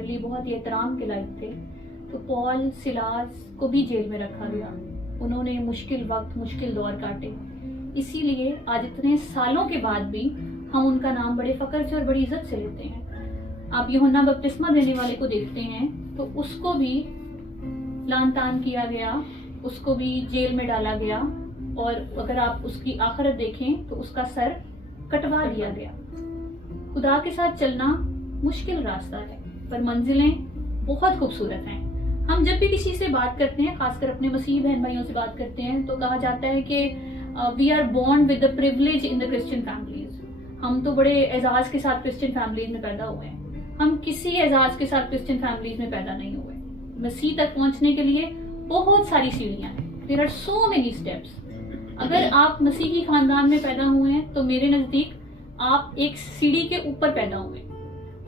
लिए बहुत ही एहतराम के लायक थे। तो पॉल सिलास को भी जेल में रखा गया। उन्होंने मुश्किल वक्त, मुश्किल दौर काटे। इसीलिए आज इतने सालों के बाद भी हम उनका नाम बड़े फख्र से और बड़ी इज्जत से लेते हैं। आप यूहन्ना बपतिस्मा देने वाले को देखते हैं तो उसको भी लान तान किया गया, उसको भी जेल में डाला गया, और अगर आप उसकी आखिरत देखें तो उसका सर कटवा दिया गया। खुदा के साथ चलना मुश्किल रास्ता है, पर मंजिलें बहुत खूबसूरत हैं। हम जब भी किसी से बात करते हैं, खासकर अपने मसीह बहन भाइयों से बात करते हैं, तो कहा जाता है कि we are born with the privilege in the Christian families. हम तो बड़े एजाज के साथ क्रिश्चियन फैमिलीज में पैदा हुए हैं। हम किसी एजाज के साथ क्रिश्चियन फैमिलीज में पैदा नहीं हुए। मसीह तक पहुंचने के लिए बहुत सारी सीढ़ियां हैं। There are so many steps. अगर आप मसीह की खानदान में पैदा हुए हैं तो मेरे नजदीक आप एक सीढ़ी के ऊपर पैदा हुए।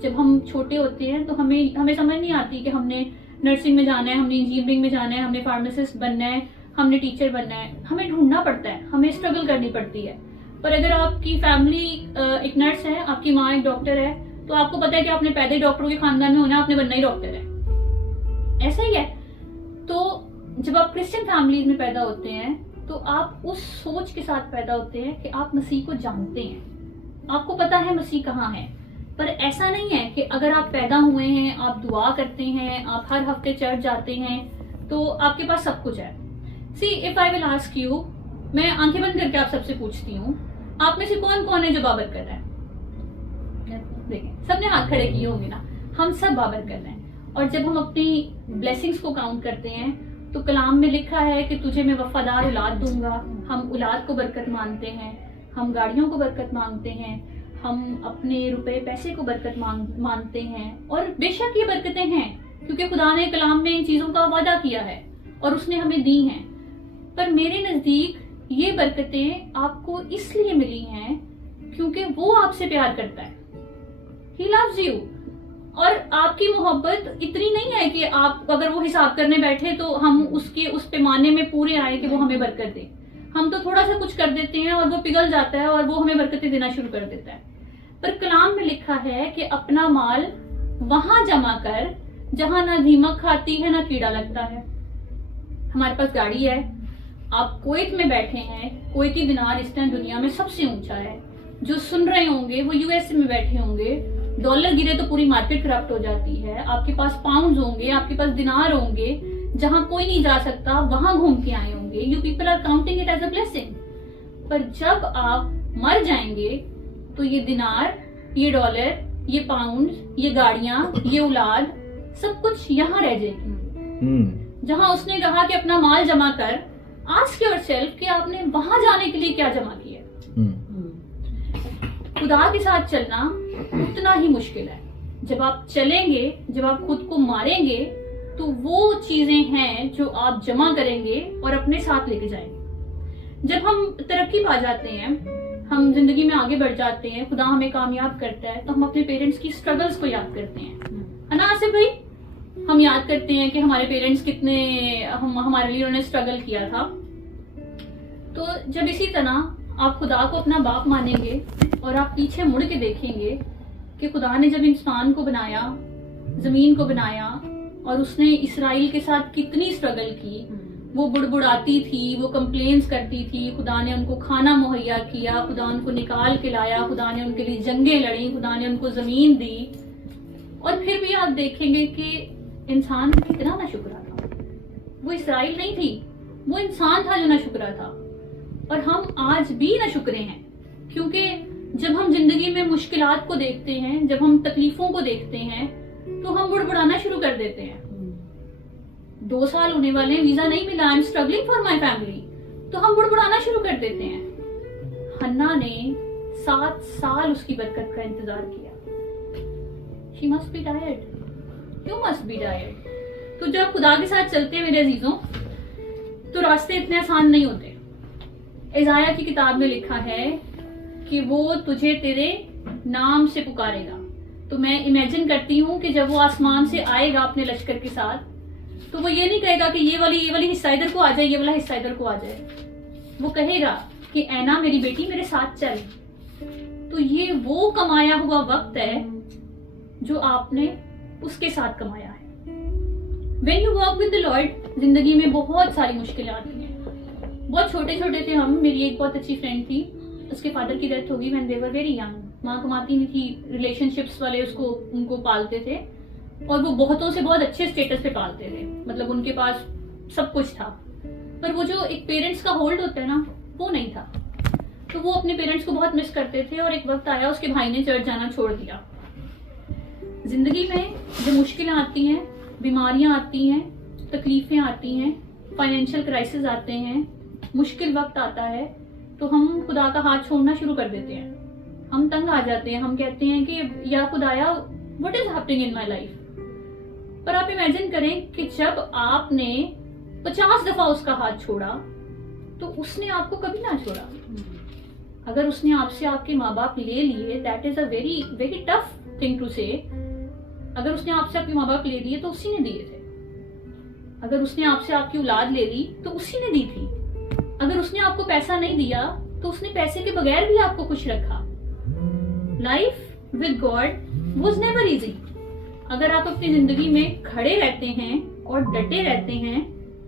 जब हम छोटे होते हैं तो हमें समझ नहीं आती कि हमने नर्सिंग में जाना है, हमने इंजीनियरिंग में जाना है, हमने फार्मासिस्ट बनना है, हमने टीचर बनना है। हमें ढूंढना पड़ता है, हमें स्ट्रगल करनी पड़ती है। पर अगर आपकी फैमिली एक नर्स है, आपकी माँ एक डॉक्टर है, तो आपको पता है कि आपने पैदा ही डॉक्टरों के खानदान में होना है, आपने बनना ही डॉक्टर है। ऐसा ही है। तो जब आप क्रिश्चियन फैमिलीज में पैदा होते हैं तो आप उस सोच के साथ पैदा होते हैं कि आप मसीह को जानते हैं, आपको पता है मसीह कहाँ है। पर ऐसा नहीं है कि अगर आप पैदा हुए हैं, आप दुआ करते हैं, आप हर हफ्ते चर्च जाते हैं, तो आपके पास सब कुछ है। See if I will ask you, मैं आंखें बंद करके आप सबसे पूछती हूँ, आप में से कौन कौन है जो बाबर कर रहा है? देखें, सबने हाथ खड़े किए होंगे ना। हम सब बाबर कर रहे हैं। और जब हम अपनी ब्लेसिंग्स को काउंट करते हैं तो कलाम में लिखा है कि तुझे मैं वफादार औलाद दूंगा। हम औलाद को बरकत मांगते हैं, हम गाड़ियों को बरकत मांगते हैं, हम अपने रुपए पैसे को बरकत मांगते हैं। और बेशक ये बरकतें हैं क्योंकि खुदा ने कलाम में इन चीजों का वादा किया है और उसने हमें दी हैं। पर मेरे नजदीक ये बरकतें आपको इसलिए मिली हैं क्योंकि वो आपसे प्यार करता है। He loves you। और आपकी मोहब्बत इतनी नहीं है कि आप अगर वो हिसाब करने बैठे तो हम उसके उस पैमाने में पूरे आए कि वो हमें बरकत दे। हम तो थोड़ा सा कुछ कर देते हैं और वो पिघल जाता है और वो हमें बरकतें देना शुरू कर देता है। पर कलाम में लिखा है कि अपना माल वहां जमा कर जहां ना दीमक खाती है ना कीड़ा लगता है। हमारे पास गाड़ी है, आप कुवैत में बैठे हैं, कुवैती दिनार इस टाइम दुनिया में सबसे ऊंचा है। जो सुन रहे होंगे वो यूएसए में बैठे होंगे, डॉलर गिरे तो पूरी मार्केट करप्ट हो जाती है। आपके पास पाउंड्स होंगे, आपके पास दिनार होंगे, जहां कोई नहीं जा सकता वहां घूम के आए होंगे। You people are counting it as a blessing. पर जब आप मर जाएंगे तो ये दिनार, ये डॉलर, ये पाउंड, ये गाड़ियां, ये औलाद, सब कुछ यहाँ रह जाएगी। जहां उसने कहा कि अपना माल जमा कर, आस्क योरसेल्फ कि आपने वहां जाने के लिए क्या जमा किया। खुदा के साथ चलना उतना ही मुश्किल है। जब आप चलेंगे, जब आप खुद को मारेंगे, तो वो चीजें हैं जो आप जमा करेंगे और अपने साथ लेके जाएंगे। जब हम तरक्की पा जाते हैं, हम जिंदगी में आगे बढ़ जाते हैं, खुदा हमें कामयाब करता है, तो हम अपने पेरेंट्स की स्ट्रगल्स को याद करते हैं, है ना आसिफ भाई? हम याद करते हैं कि हमारे पेरेंट्स कितने हमारे लिए उन्होंने स्ट्रगल किया था। तो जब इसी तरह आप खुदा को अपना बाप मानेंगे और आप पीछे मुड़ के देखेंगे कि खुदा ने जब इंसान को बनाया, जमीन को बनाया, और उसने इसराइल के साथ कितनी स्ट्रगल की। वो बुड़बुड़ाती थी, वो कंप्लेन्स करती थी, खुदा ने उनको खाना मुहैया किया, खुदा उनको निकाल के लाया, खुदा ने उनके लिए जंगें लड़ी, खुदा ने उनको जमीन दी। और फिर भी आप देखेंगे कि इंसान कितना नाशुक्रा था। वो इसराइल नहीं थी, वो इंसान था जो नाशुक्रा था। और हम आज भी नाशुक्रे हैं क्योंकि जब हम जिंदगी में मुश्किलात को देखते हैं, जब हम तकलीफों को देखते हैं, तो हम बुड़बुड़ाना शुरू कर देते हैं। 2 साल होने वाले हैं, वीजा नहीं मिला, I am struggling for my family, तो हम बुड़बुड़ाना शुरू कर देते हैं। हन्ना ने 7 साल उसकी बरकत का इंतजार किया। She must be tired, you must be tired. तो जब खुदा के साथ चलते हैं मेरे अजीजों, तो रास्ते इतने आसान नहीं होते। इज़ाया की किताब में लिखा है कि वो तुझे तेरे नाम से पुकारेगा। तो मैं इमेजिन करती हूँ कि जब वो आसमान से आएगा अपने लश्कर के साथ, तो वो ये नहीं कहेगा कि ये वाली हिस्सा इधर को आ जाए, ये वाला हिस्सा इधर को आ जाए। वो कहेगा कि ऐना मेरी बेटी मेरे साथ चल। तो ये वो कमाया हुआ वक्त है जो आपने उसके साथ कमाया है। When you work with the Lord, जिंदगी में बहुत सारी मुश्किलें आती हैं। बहुत छोटे छोटे थे हम, मेरी एक बहुत अच्छी फ्रेंड थी, उसके फादर की डेथ हो गई when they were very young। माँ कमाती नहीं थी, रिलेशनशिप्स वाले उनको पालते थे और वो बहुतों से बहुत अच्छे स्टेटस पे पालते थे, मतलब उनके पास सब कुछ था, पर वो जो एक पेरेंट्स का होल्ड होता है ना, वो नहीं था। तो वो अपने पेरेंट्स को बहुत मिस करते थे और एक वक्त आया उसके भाई ने चर्च जाना छोड़ दिया। जिंदगी में जो मुश्किलें आती हैं, बीमारियां आती हैं, तकलीफें आती हैं, फाइनेंशियल क्राइसिस आते हैं, मुश्किल वक्त आता है, तो हम खुदा का हाथ छोड़ना शुरू कर देते हैं। हम तंग आ जाते हैं, हम कहते हैं कि या खुदाया what is happening in my life. पर आप इमेजिन करें कि जब आपने 50 दफा उसका हाथ छोड़ा तो उसने आपको कभी ना छोड़ा। अगर उसने आपसे आपके माँ बाप ले लिए, that is a very very tough thing to say. अगर उसने आपसे आपके माँ बाप ले लिए तो उसी ने दिए थे। अगर उसने आपसे आपकी औलाद ले ली तो उसी ने दी थी। अगर उसने आपको पैसा नहीं दिया तो उसने पैसे के बगैर भी आपको खुश रखा। Life with God was never easy. अगर आप अपनी जिंदगी में खड़े रहते हैं और डटे रहते हैं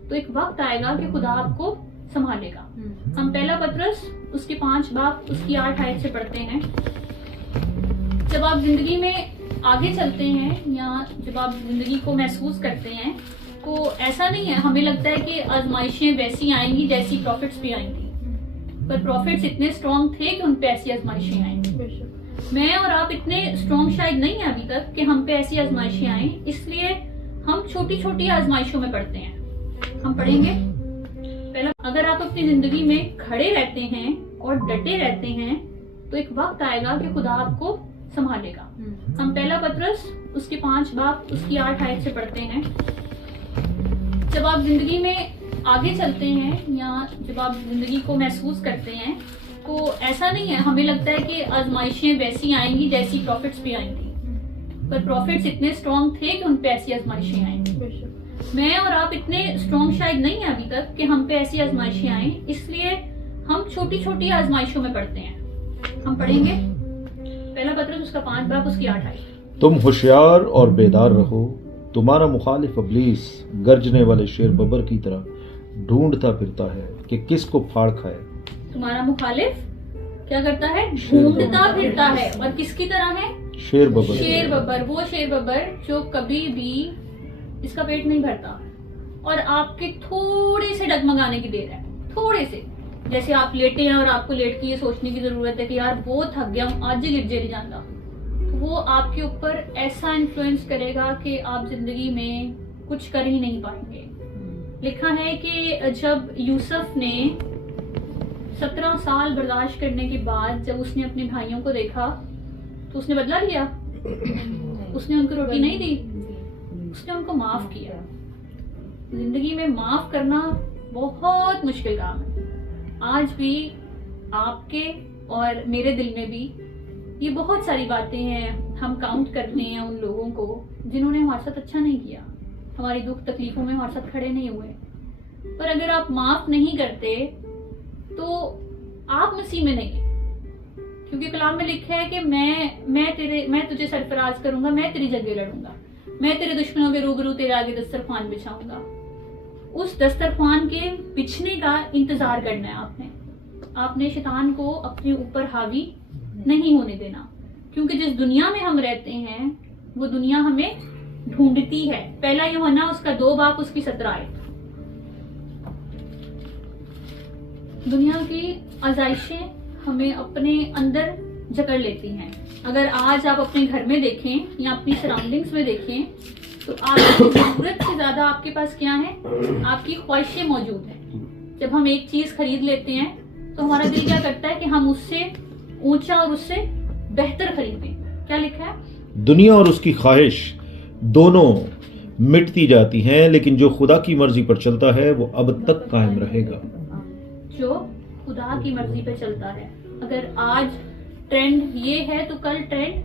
तो एक वक्त आएगा कि खुदा आपको संभालेगा। हम पहला पत्रस उसके 5 बाब उसकी 8 आयत से पढ़ते हैं। जब आप जिंदगी में आगे चलते हैं या जब आप जिंदगी को महसूस करते हैं तो ऐसा नहीं है, हमें लगता है कि आजमाइशें वैसी आएंगी जैसी प्रॉफिट्स भी आई थी, पर प्रॉफिट्स इतने स्ट्रॉन्ग थे कि उन पे ऐसी आजमाइशें आएंगी। मैं और आप इतने स्ट्रॉन्ग शायद नहीं है अभी तक कि हम पे ऐसी आजमाइशें आए, इसलिए हम छोटी छोटी आजमाइशों में पड़ते हैं। हम पढ़ेंगे पहला, अगर आप अपनी जिंदगी में खड़े रहते हैं और डटे रहते हैं तो एक वक्त आएगा कि खुदा आपको संभालेगा। हम पहला पत्रस उसके 5 बाब उसकी 8 आयत से पढ़ते हैं। जब आप जिंदगी में आगे चलते हैं या जब आप जिंदगी को महसूस करते हैं तो ऐसा नहीं है, हमें लगता है कि आजमाइशें वैसी आएंगी जैसी प्रॉफिट्स भी आई थी, पर प्रॉफिट्स इतने स्ट्रॉन्ग थे कि उन पे ऐसी आजमाइशें आएंगी। मैं और आप इतने स्ट्रॉन्ग शायद नहीं है अभी तक कि हम पे ऐसी आजमाइशें आए, इसलिए हम छोटी छोटी आजमाइशों में पड़ते हैं। हम पढ़ेंगे पहला पत्रस उसका 5 बाब उसकी 8 आयत। तुम होशियार और बेदार रहो, तुम्हारा मुखालिफ इब्लीस गरजने वाले शेर बबर की तरह ढूंढता फिरता है कि किसको फाड़ खाए। तुम्हारा मुखालिफ क्या करता है? ढूंढता फिरता है। और किसकी तरह है? शेर बबर। शेर बबर, वो शेर बबर जो कभी भी इसका पेट नहीं भरता और आपके थोड़े से डगमगाने की देर है, थोड़े से। जैसे आप लेटे हैं और आपको लेट के ये सोचने की जरूरत है कि यार वो थक गया हूँ, आज ही गिर नहीं जाता, वो आपके ऊपर ऐसा इन्फ्लुएंस करेगा कि आप जिंदगी में कुछ कर ही नहीं पाएंगे। लिखा है कि जब यूसुफ ने 17 साल बर्दाश्त करने के बाद जब उसने अपने भाइयों को देखा तो उसने बदला लिया। उसने उनको रोटी नहीं दी, उसने उनको माफ किया। जिंदगी में माफ करना बहुत मुश्किल काम है। आज भी आपके और मेरे दिल में भी ये बहुत सारी बातें हैं, हम काउंट करते हैं उन लोगों को जिन्होंने हमारे साथ अच्छा नहीं किया, हमारी दुख तकलीफों में हमारे साथ खड़े नहीं हुए। पर अगर आप माफ नहीं करते तो आप मसीह में नहीं, क्योंकि कलाम में लिखा है कि मैं तुझे सरफराज करूंगा, मैं तेरी जगह लड़ूंगा, मैं तेरे दुश्मनों के रूबरू तेरे आगे दस्तरखान बिछाऊंगा। उस दस्तरखान के बिछने का इंतजार करना है आपने शैतान को अपने ऊपर हावी नहीं होने देना, क्योंकि जिस दुनिया में हम रहते हैं वो दुनिया हमें ढूंढती है। पहला यूहन्ना उसका 2 बाब उसकी 17 आयत। दुनिया की आज़ाइशें हमें अपने अंदर जकड़ लेती हैं। अगर आज आप अपने घर में देखें या अपनी सराउंडिंग्स में देखें तो आपकी जरूरत से ज्यादा आपके पास क्या है? आपकी ख्वाहिशें मौजूद हैं। जब हम एक चीज खरीद लेते हैं तो हमारा दिल क्या करता है कि हम उससे ऊंचा और उससे बेहतर खरीदें। क्या लिखा है? दुनिया और उसकी ख्वाहिश दोनों मिटती जाती हैं, लेकिन जो खुदा की मर्जी पर चलता है वो अब तक कायम रहेगा। जो खुदा की मर्जी पे चलता है, अगर आज ट्रेंड ये है तो कल ट्रेंड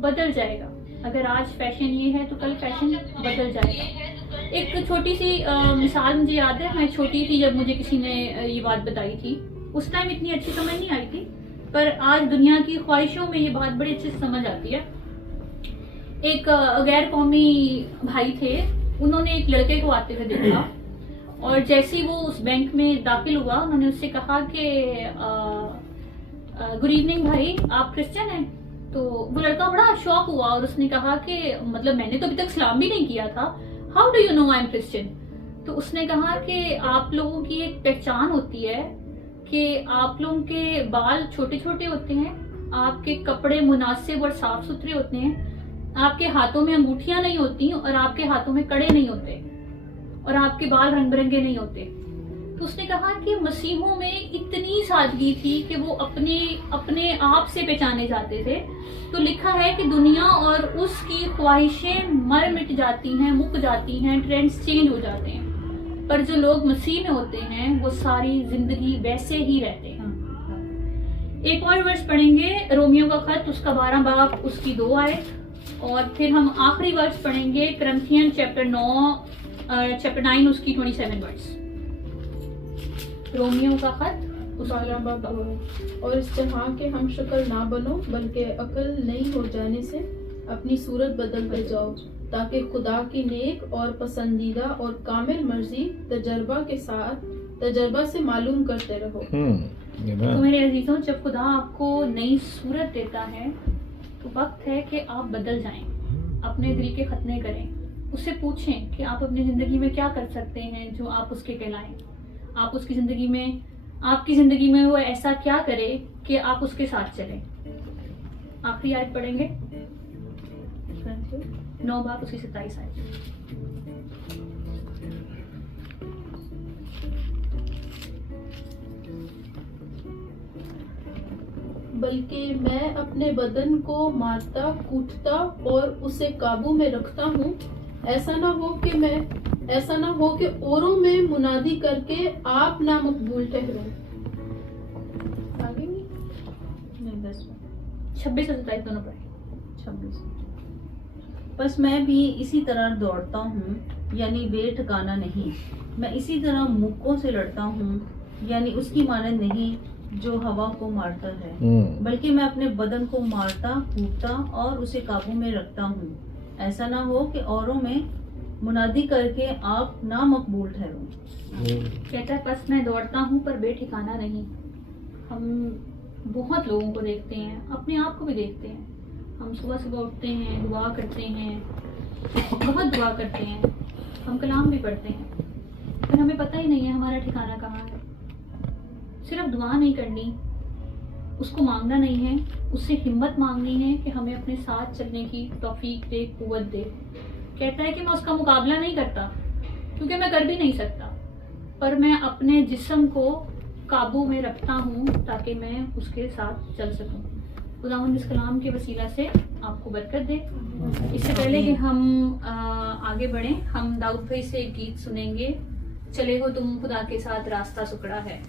बदल जाएगा। अगर आज फैशन ये है तो कल फैशन बदल जाएगा। एक छोटी सी मिसाल मुझे याद है, मैं छोटी थी जब मुझे किसी ने ये बात बताई थी। उस टाइम इतनी अच्छी समझ नहीं आई थी, पर आज दुनिया की ख्वाहिशों में ये बात बड़ी अच्छी समझ आती है। एक गैर कौमी भाई थे, उन्होंने एक लड़के को आते हुए देखा और जैसे ही वो उस बैंक में दाखिल हुआ उन्होंने उससे कहा कि गुड इवनिंग भाई, आप क्रिश्चियन हैं? तो वो लड़का बड़ा शॉक हुआ और उसने कहा कि मतलब मैंने तो अभी तक सलाम भी नहीं किया था, how do you know I am Christian? तो उसने कहा कि आप लोगों की एक पहचान होती है कि आप लोगों के बाल छोटे छोटे होते हैं, आपके कपड़े मुनासिब और साफ सुथरे होते हैं, आपके हाथों में अंगूठियां नहीं होती और आपके हाथों में कड़े नहीं होते और आपके बाल रंग बिरंगे नहीं होते। तो उसने कहा कि मसीहों में इतनी सादगी थी कि वो अपने आप से पहचाने जाते थे। तो लिखा है कि दुनिया और उसकी ख्वाहिशें मर मिट जाती हैं, मुक जाती हैं, ट्रेंड्स चेंज हो जाते हैं, पर जो लोग मसीह में होते हैं वो सारी जिंदगी वैसे ही रहते हैं। एक और वर्ष पढ़ेंगे, रोमियो का खत, उसका 12 बाब, उसकी 2 आयत, और फिर हम आखिरी वर्ष पढ़ेंगे करंथियन चैप्टर 9 उसकी 27 वर्ष। रोमियो का खत, उसका 12 बाब। और इस तरह के हम शक्ल ना बनो, बल्कि अकल नई हो जाने से अपनी सूरत बदलते जाओ, ताकि खुदा की नेक और पसंदीदा और कामिल मर्जी तजर्बा से मालूम करते रहो। तो मेरे अजीजों, जब खुदा आपको नई सूरत देता है तो वक्त है कि आप बदल जाएं, अपने दिल के खतने करें, उससे पूछें कि आप अपनी जिंदगी में क्या कर सकते हैं जो आप उसके कहलाएं। आप उसकी जिंदगी में, आपकी जिंदगी में वो ऐसा क्या करे कि आप उसके साथ चलें। आखिरी आयत पढ़ेंगे, 9 बाब, उसकी 27 आयत। बल्कि मैं अपने बदन को मारता कूटता और उसे काबू में रखता हूँ, ऐसा ना हो कि औरों में मुनादी करके आप ना मकबूल ठहरो। आगे नहीं 10 26 और 27 दोनों पढ़े। 26। बस मैं भी इसी तरह दौड़ता हूँ, यानी बेठिकाना नहीं। मैं इसी तरह मुक्कों से लड़ता हूँ, यानी उसकी मानद नहीं जो हवा को मारता है, बल्कि मैं अपने बदन को मारता कूटता और उसे काबू में रखता हूँ, ऐसा ना हो कि औरों में मुनादी करके आप ना मकबूल ठहरो। कहता है, बस मैं दौड़ता हूँ पर बेठिकाना नहीं। हम बहुत लोगों को देखते हैं, अपने आप को भी देखते हैं। हम सुबह सुबह उठते हैं, दुआ करते हैं, बहुत दुआ करते हैं, हम कलाम भी पढ़ते हैं, पर हमें पता ही नहीं है हमारा ठिकाना कहाँ है। सिर्फ दुआ नहीं करनी, उसको मांगना नहीं है, उससे हिम्मत मांगनी है कि हमें अपने साथ चलने की तौफीक दे, कुव्वत दे। कहता है कि मैं उसका मुकाबला नहीं करता क्योंकि मैं कर भी नहीं सकता, पर मैं अपने जिस्म को काबू में रखता हूँ ताकि मैं उसके साथ चल सकूँ। खुदावंद इस कलाम के वसीला से आपको बरकत दे। इससे पहले कि हम आगे बढ़ें, हम दाऊद भाई से एक गीत सुनेंगे, चले हो तुम खुदा के साथ, रास्ता सुकड़ा है।